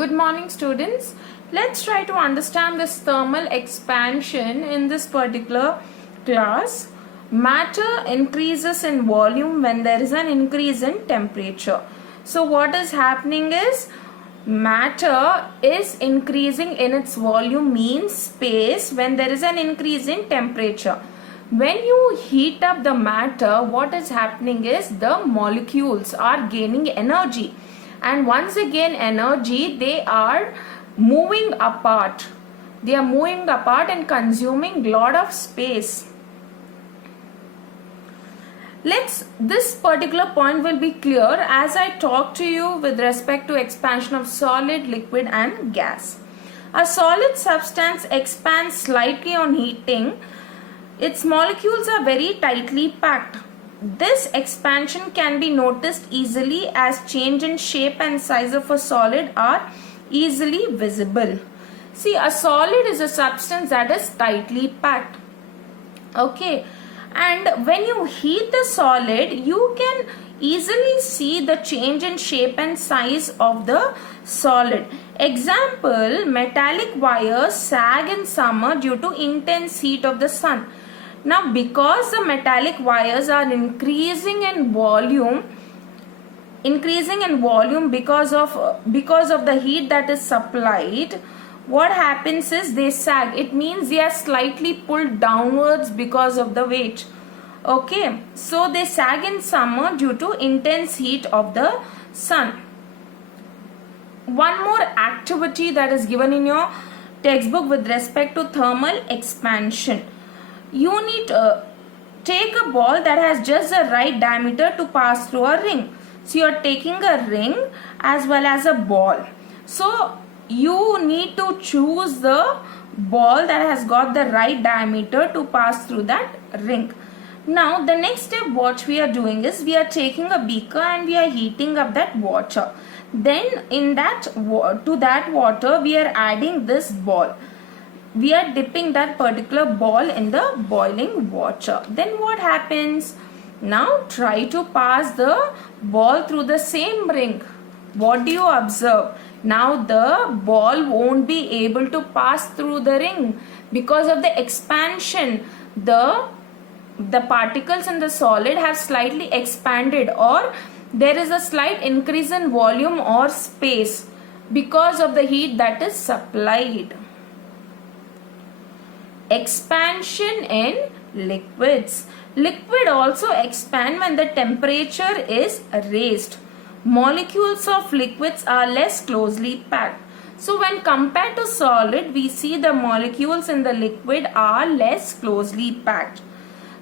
Good morning, students. Let's try to understand this thermal expansion in this particular class. Matter increases in volume when there is an increase in temperature. So what is happening is matter is increasing in its volume, means space, when there is an increase in temperature. When you heat up the matter, what is happening is the molecules are gaining energy, and once again energy, they are moving apart. They are moving apart and consuming lot of space. This particular point will be clear as I talk to you with respect to expansion of solid, liquid and gas. A solid substance expands slightly on heating. Its molecules are very tightly packed. This expansion can be noticed easily as change in shape and size of a solid are easily visible. See, a solid is a substance that is tightly packed. Okay, and when you heat the solid, you can easily see the change in shape and size of the solid. Example, metallic wires sag in summer due to intense heat of the sun. Now, because the metallic wires are increasing in volume because of the heat that is supplied, what happens is they sag. It means they are slightly pulled downwards because of the weight. Okay, so they sag in summer due to intense heat of the sun. One more activity that is given in your textbook with respect to thermal expansion. You need to take a ball that has just the right diameter to pass through a ring. So you are taking a ring as well as a ball. So you need to choose the ball that has got the right diameter to pass through that ring. Now the next step what we are doing is we are taking a beaker and we are heating up that water. Then in that to that water we are adding this ball. We are dipping that particular ball in the boiling water. Then what happens? Now try to pass the ball through the same ring. What do you observe? Now the ball won't be able to pass through the ring because of the expansion. The particles in the solid have slightly expanded, or there is a slight increase in volume or space because of the heat that is supplied. Expansion in liquids. Liquid also expand when the temperature is raised. Molecules of liquids are less closely packed. So when compared to solid, we see the molecules in the liquid are less closely packed.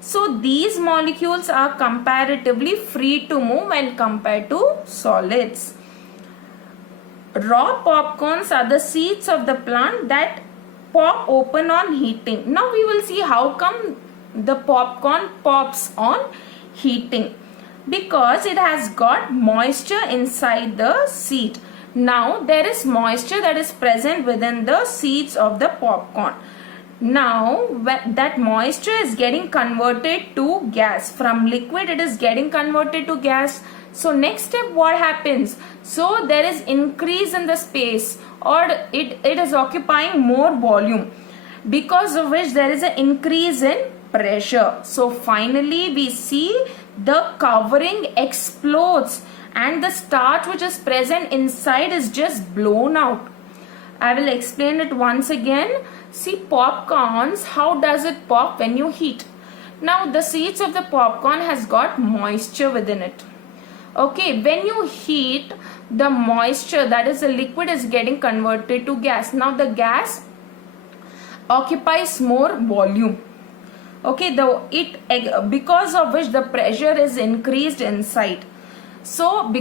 So these molecules are comparatively free to move when compared to solids. Raw popcorns are the seeds of the plant that pop open on heating. Now we will see how come the popcorn pops on heating. Because it has got moisture inside the seed. Now there is moisture that is present within the seeds of the popcorn. Now that moisture is getting converted to gas. From liquid it is getting converted to gas. So next step what happens? So there is increase in the space, or it is occupying more volume, because of which there is an increase in pressure. So finally we see the covering explodes and the starch which is present inside is just blown out. I will explain it once again. See, popcorns, how does it pop when you heat? Now the seeds of the popcorn has got moisture within it. Okay, when you heat, the moisture, that is the liquid, is getting converted to gas. Now the gas occupies more volume. Okay, because of which the pressure is increased inside. So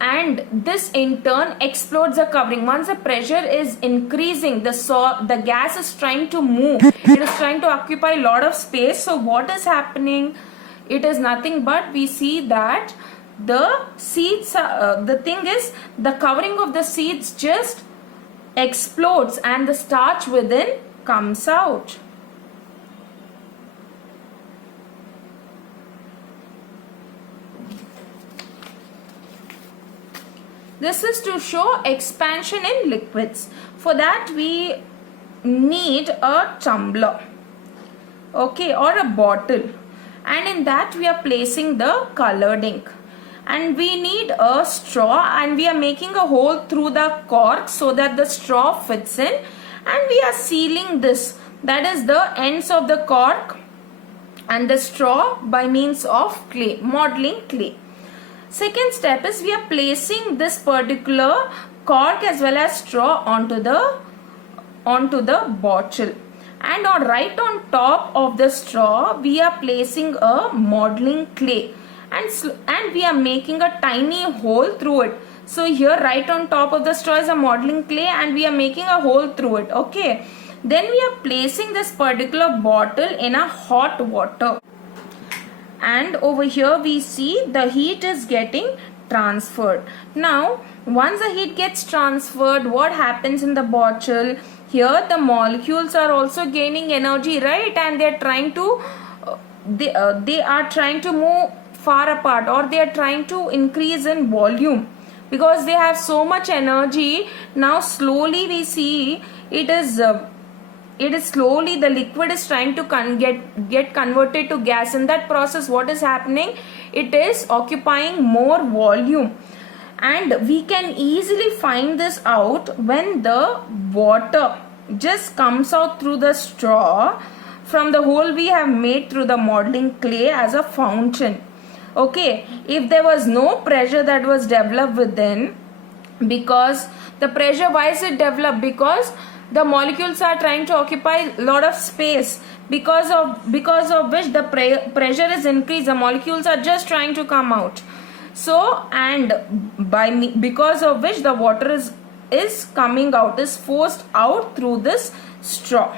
and this in turn explodes the covering. Once the pressure is increasing, the gas is trying to move. It is trying to occupy a lot of space. So what is happening? It is nothing but we see that the seeds, the thing is, the covering of the seeds just explodes and the starch within comes out. This is to show expansion in liquids. For that we need a tumbler, okay, or a bottle, and in that we are placing the colored ink, and we need a straw, and we are making a hole through the cork so that the straw fits in, and we are sealing this, that is the ends of the cork and the straw, by means of clay, modeling clay. Second step is we are placing this particular cork as well as straw onto the bottle, and right on top of the straw we are placing a modeling clay, and we are making a tiny hole through it. So here right on top of the straw is a modeling clay, and we are making a hole through it, okay. Then we are placing this particular bottle in a hot water, and over here we see the heat is getting transferred. Now once the heat gets transferred, what happens in the bottle? Here the molecules are also gaining energy, right? And they are trying to they are trying to move far apart, or they are trying to increase in volume because they have so much energy. Now slowly we see it is slowly, the liquid is trying to get converted to gas. In that process, what is happening? It is occupying more volume, and we can easily find this out when the water just comes out through the straw from the hole we have made through the modeling clay as a fountain, okay. If there was no pressure that was developed within, because the pressure, why is it developed? Because the molecules are trying to occupy a lot of space, because of which the pressure is increased. The molecules are just trying to come out. So, and because of which the water is coming out, is forced out through this straw.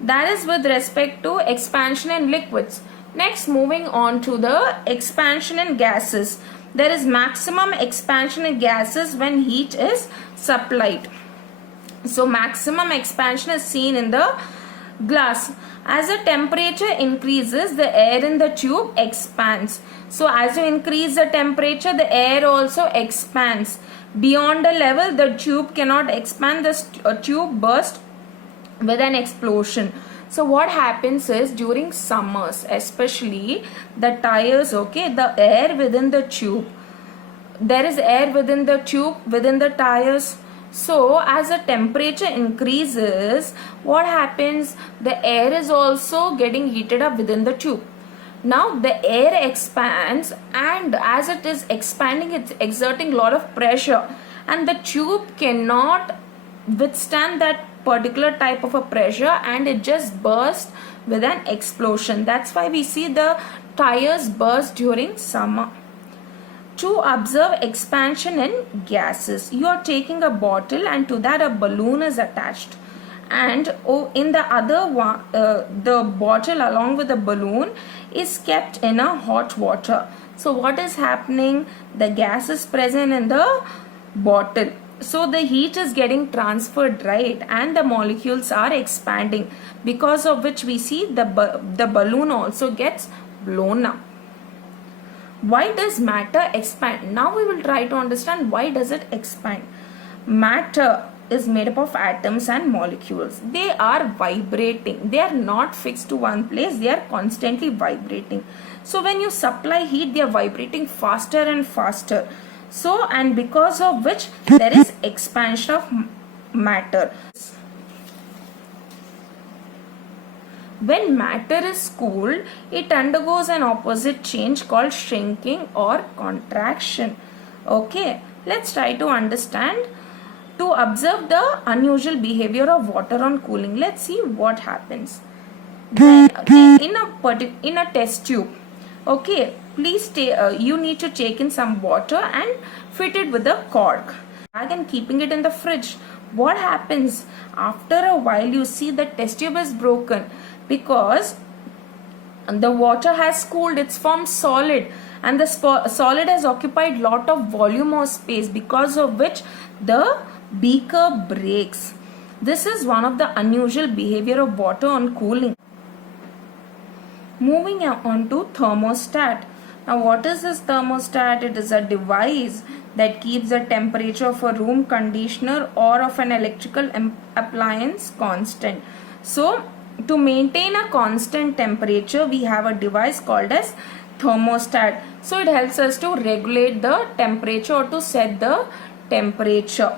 That is with respect to expansion in liquids. Next, moving on to the expansion in gases. There is maximum expansion in gases when heat is supplied. So maximum expansion is seen in the glass. As the temperature increases, the air in the tube expands. So as you increase the temperature, the air also expands. Beyond a level, the tube cannot expand. The tube bursts with an explosion. So what happens is, during summers especially, the tires, okay, the air within the tube, there is air within the tube, within the tires. So as the temperature increases, what happens? The air is also getting heated up within the tube. Now the air expands, and as it is expanding, it's exerting a lot of pressure, and the tube cannot withstand that particular type of a pressure, and it just bursts with an explosion. That's why we see the tires burst during summer. To observe expansion in gases, you are taking a bottle, and to that a balloon is attached, and in the other one, the bottle along with the balloon is kept in a hot water. So what is happening? The gas is present in the bottle, so the heat is getting transferred, right, and the molecules are expanding, because of which we see the balloon also gets blown up. Why does matter expand? Now we will try to understand why does it expand. Matter is made up of atoms and molecules. They are vibrating. They are not fixed to one place. They are constantly vibrating. So when you supply heat, they are vibrating faster and faster. So, and because of which there is expansion of matter. When matter is cooled, it undergoes an opposite change called shrinking or contraction. Okay, let's try to understand. To observe the unusual behavior of water on cooling, let's see what happens. Then, in a test tube, okay, please you need to take in some water and fit it with a cork, and keeping it in the fridge. What happens? After a while, you see the test tube is broken, because the water has cooled, it's formed solid, and the solid has occupied lot of volume or space, because of which the beaker breaks. This is one of the unusual behavior of water on cooling. Moving on to thermostat. Now what is this thermostat? It is a device that keeps the temperature of a room conditioner or of an electrical appliance constant. So to maintain a constant temperature, we have a device called as thermostat. So it helps us to regulate the temperature or to set the temperature.